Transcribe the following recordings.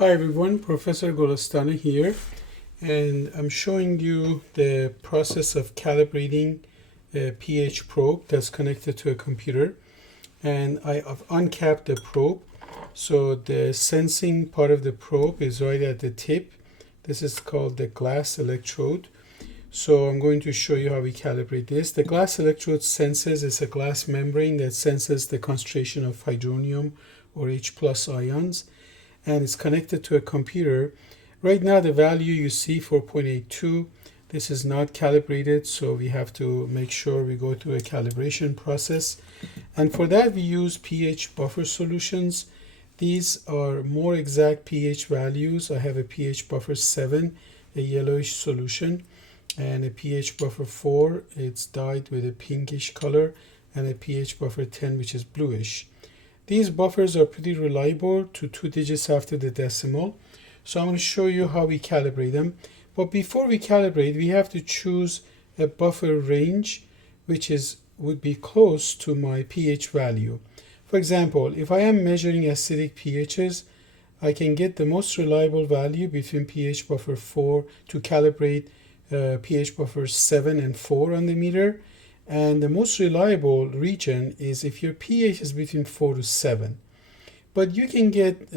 Hi everyone, Professor Golostani here, and I'm showing you the process of calibrating a pH probe that's connected to a computer. And I've uncapped the probe, so the sensing part of the probe is right at the tip. This is called the glass electrode. So I'm going to show you how we calibrate this. The glass electrode senses, it's a glass membrane that senses the concentration of hydronium or H plus ions, and it's connected to a computer. Right now the value you see 4.82, this is not calibrated, so we have to make sure we go through a calibration process, and for that we use pH buffer solutions. These are more exact pH values. I have a pH buffer 7, a yellowish solution, and a pH buffer 4, it's dyed with a pinkish color, and a pH buffer 10, which is bluish. These buffers are pretty reliable to 2 digits after the decimal. So I'm going to show you how we calibrate them. But before we calibrate, we have to choose a buffer range which would be close to my pH value. For example, if I am measuring acidic pHs, I can get the most reliable value between pH buffer 4 to calibrate pH buffer 7 and 4 on the meter. And the most reliable region is if your pH is between 4 to 7. But you can get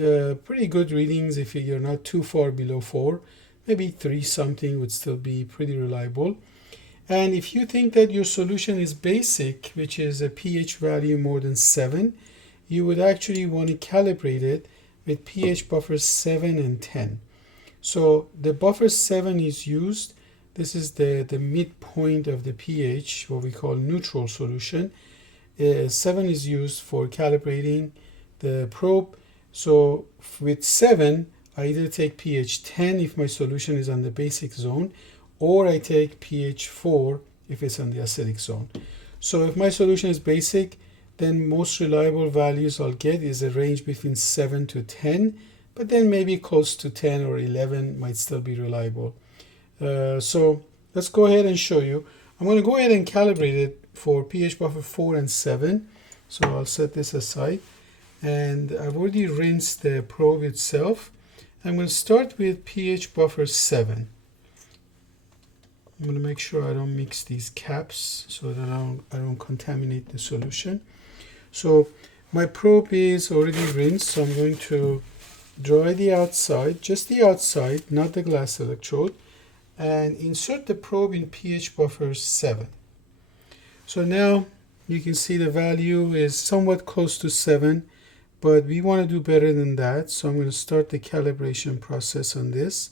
pretty good readings if you're not too far below 4. Maybe 3 something would still be pretty reliable. And if you think that your solution is basic, which is a pH value more than 7, you would actually want to calibrate it with pH buffers 7 and 10. So the buffer 7 is used. This is the midpoint of the pH, what we call neutral solution. 7 is used for calibrating the probe. So with 7, I either take pH 10 if my solution is on the basic zone, or I take pH 4 if it's on the acidic zone. So if my solution is basic, then most reliable values I'll get is a range between 7 to 10, but then maybe close to 10 or 11 might still be reliable. So let's go ahead and show you. I'm going to go ahead and calibrate it for pH buffer 4 and 7. So I'll set this aside. And I've already rinsed the probe itself. I'm going to start with pH buffer 7. I'm going to make sure I don't mix these caps so that I don't contaminate the solution. So my probe is already rinsed, so I'm going to dry the outside, just the outside, not the glass electrode, and insert the probe in pH buffer 7. So now you can see the value is somewhat close to 7, but we want to do better than that. So I'm going to start the calibration process on this.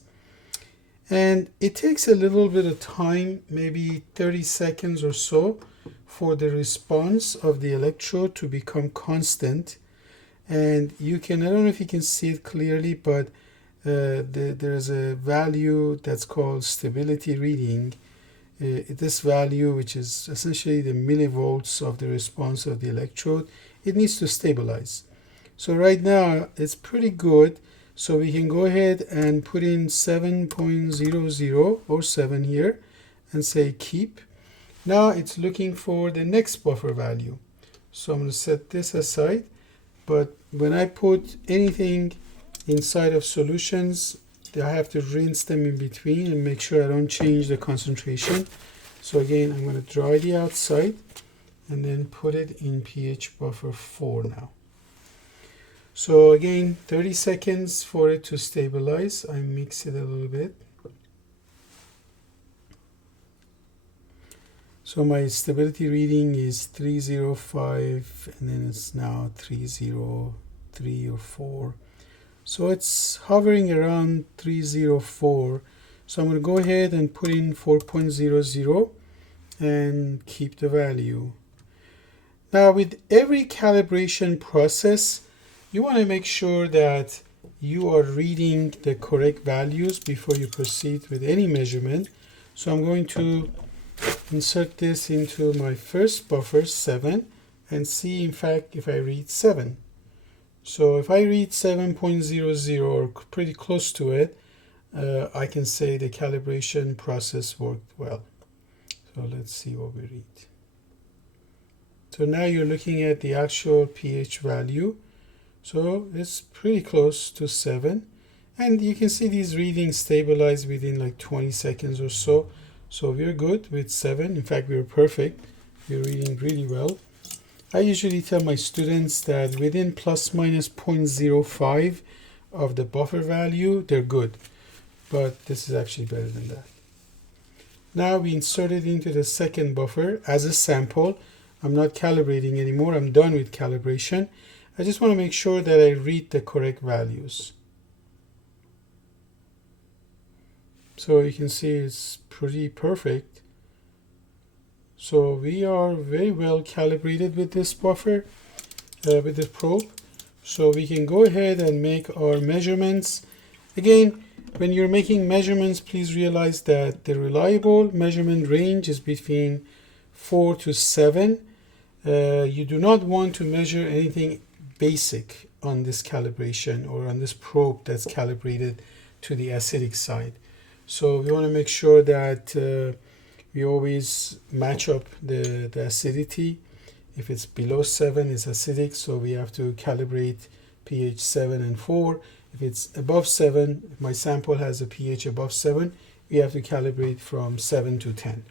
And it takes a little bit of time, maybe 30 seconds or so, for the response of the electrode to become constant. And you can, I don't know if you can see it clearly, but there's a value that's called stability reading. This value, which is essentially the millivolts of the response of the electrode, it needs to stabilize. So right now it's pretty good. So we can go ahead and put in 7.00 or 7 here and say keep. Now it's looking for the next buffer value. So I'm going to set this aside. But when I put anything inside of solutions, I have to rinse them in between and make sure I don't change the concentration. So again, I'm going to dry the outside and then put it in pH buffer 4 now. So again, 30 seconds for it to stabilize. I mix it a little bit. So my stability reading is 305, and then it's now 303 or 4. So it's hovering around 304. So I'm going to go ahead and put in 4.00 and keep the value. Now with every calibration process, you want to make sure that you are reading the correct values before you proceed with any measurement. So I'm going to insert this into my first buffer 7 and see in fact if I read 7. So if I read 7.00 or pretty close to it, I can say the calibration process worked well. So let's see what we read. So now you're looking at the actual pH value. So it's pretty close to 7. And you can see these readings stabilize within like 20 seconds or so. So we're good with 7. In fact, we're perfect. We're reading really well. I usually tell my students that within plus minus 0.05 of the buffer value, they're good. But this is actually better than that. Now we insert it into the second buffer as a sample. I'm not calibrating anymore. I'm done with calibration. I just want to make sure that I read the correct values. So you can see it's pretty perfect. So we are very well calibrated with this buffer, with this probe. So we can go ahead and make our measurements. Again, when you're making measurements, please realize that the reliable measurement range is between 4 to 7. You do not want to measure anything basic on this calibration or on this probe that's calibrated to the acidic side. So we want to make sure that we always match up the acidity. If it's below 7, it's acidic, so we have to calibrate pH 7 and 4. If it's above 7, if my sample has a pH above 7, we have to calibrate from 7 to 10.